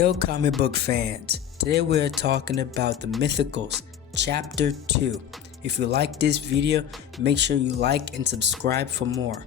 Hello comic book fans, today we are talking about the Mythicals Chapter 2. If you like this video, make sure you like and subscribe for more.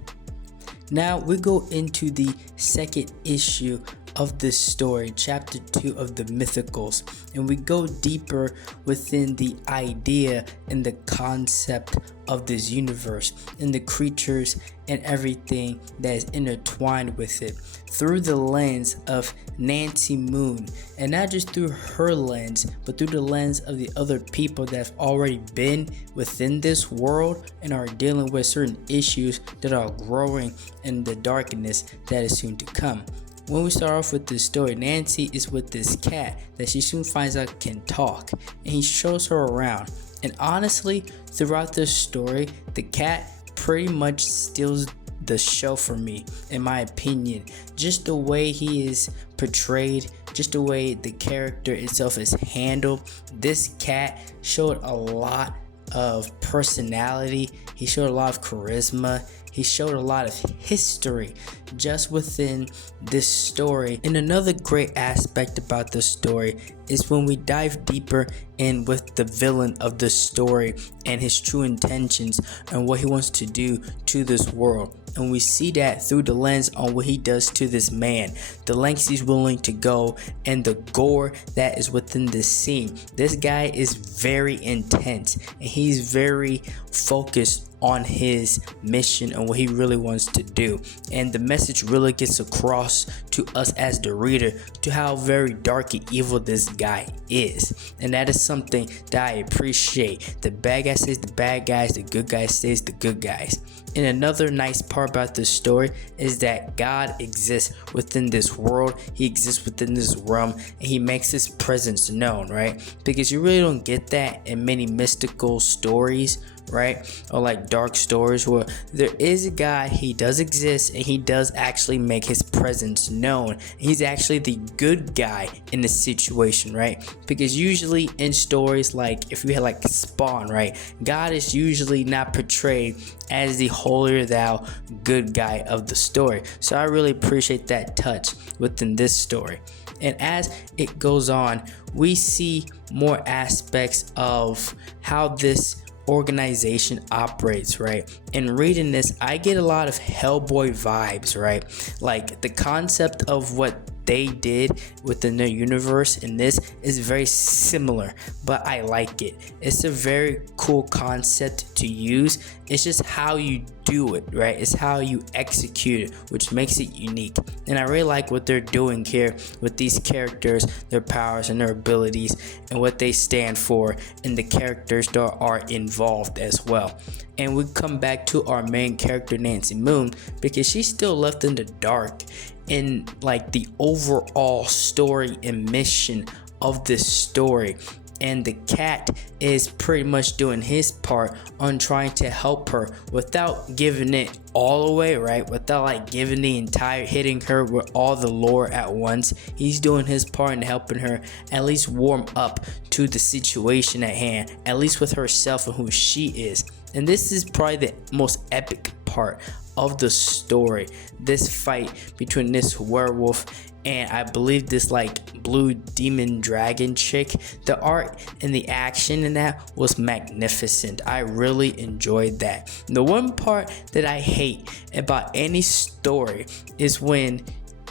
Now we go into the second issue of this story, chapter 2 of the Mythicals, and we go deeper within the idea and the concept of this universe and the creatures and everything that is intertwined with it through the lens of Nancy Moon, and not just through her lens but through the lens of the other people that have already been within this world and are dealing with certain issues that are growing in the darkness that is soon to come. When we start off with this story, Nancy is with this cat that she soon finds out can talk, and he shows her around. And honestly, throughout this story, the cat pretty much steals the show for me, in my opinion. Just the way he is portrayed, just the way the character itself is handled. This cat showed a lot of personality, he showed a lot of charisma, he showed a lot of history just within this story. And another great aspect about this story is when we dive deeper in with the villain of the story and his true intentions and what he wants to do to this world. And we see that through the lens on what he does to this man, the lengths he's willing to go, and the gore that is within this scene. This guy is very intense and he's very focused on his mission and what he really wants to do, and the message really gets across to us as the reader to how very dark and evil this guy is. And that is something that I appreciate. The bad guy stays the bad guys, the good guy stays the good guys. And another nice part about this story is that God exists within this world, he exists within this realm, and he makes his presence known, right? Because you really don't get that in many mystical stories, right? Or like dark stories where there is a God, he does exist, and he does actually make his presence known. He's actually the good guy in the situation, right? Because usually in stories, like if we had like Spawn, right, God is usually not portrayed as the holier thou good guy of the story. So I really appreciate that touch within this story. And as it goes on, we see more aspects of how this organization operates, right? In reading this, I get a lot of Hellboy vibes, right? Like the concept of what they did within their universe in this is very similar, but I like it. It's a very cool concept to use. It's just how you do it, right? It's how you execute it, which makes it unique. And I really like what they're doing here with these characters, their powers and their abilities, and what they stand for, and the characters that are involved as well. And we come back to our main character, Nancy Moon, because she's still left in the dark in like the overall story and mission of this story. And the cat is pretty much doing his part on trying to help her without giving it all away, right? Without like giving the entire, hitting her with all the lore at once. He's doing his part in helping her at least warm up to the situation at hand, at least with herself and who she is. And this is probably the most epic part of the story, this fight between this werewolf and I believe this like blue demon dragon chick. The art and the action in that was magnificent. I really enjoyed that. The one part that I hate about any story is when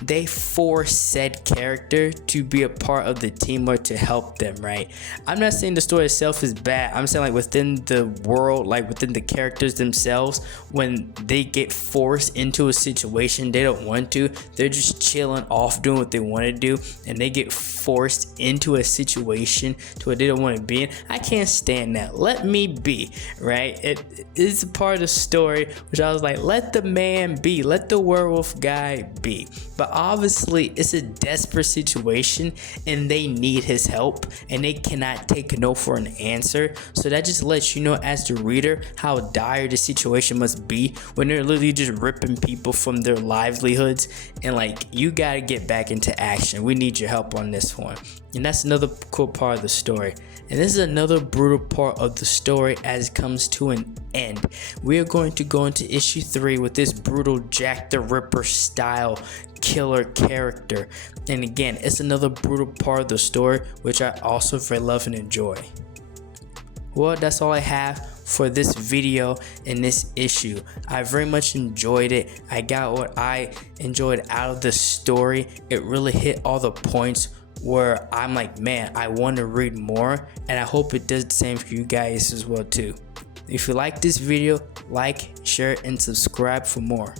they force said character to be a part of the team or to help them, right? I'm not saying the story itself is bad. I'm saying like within the world, like within the characters themselves, when they get forced into a situation they don't want to, they're just chilling off doing what they want to do, and they get forced into a situation to what they don't want to be in. I can't stand that. Let me be, right? It is a part of the story which I was like, let the man be, let the werewolf guy be. But obviously it's a desperate situation and they need his help and they cannot take no for an answer. So that just lets you know as the reader how dire the situation must be when they're literally just ripping people from their livelihoods, and like, you gotta get back into action. We need your help on this one. And that's another cool part of the story. And this is another brutal part of the story as it comes to an end. We are going to go into issue 3 with this brutal Jack the Ripper style killer character. And again, it's another brutal part of the story which I also very love and enjoy. Well, that's all I have for this video and this issue. I very much enjoyed it. I got what I enjoyed out of the story. It really hit all the points where I'm like, man, I want to read more, and I hope it does the same for you guys as well too. If you like this video, like, share, and subscribe for more.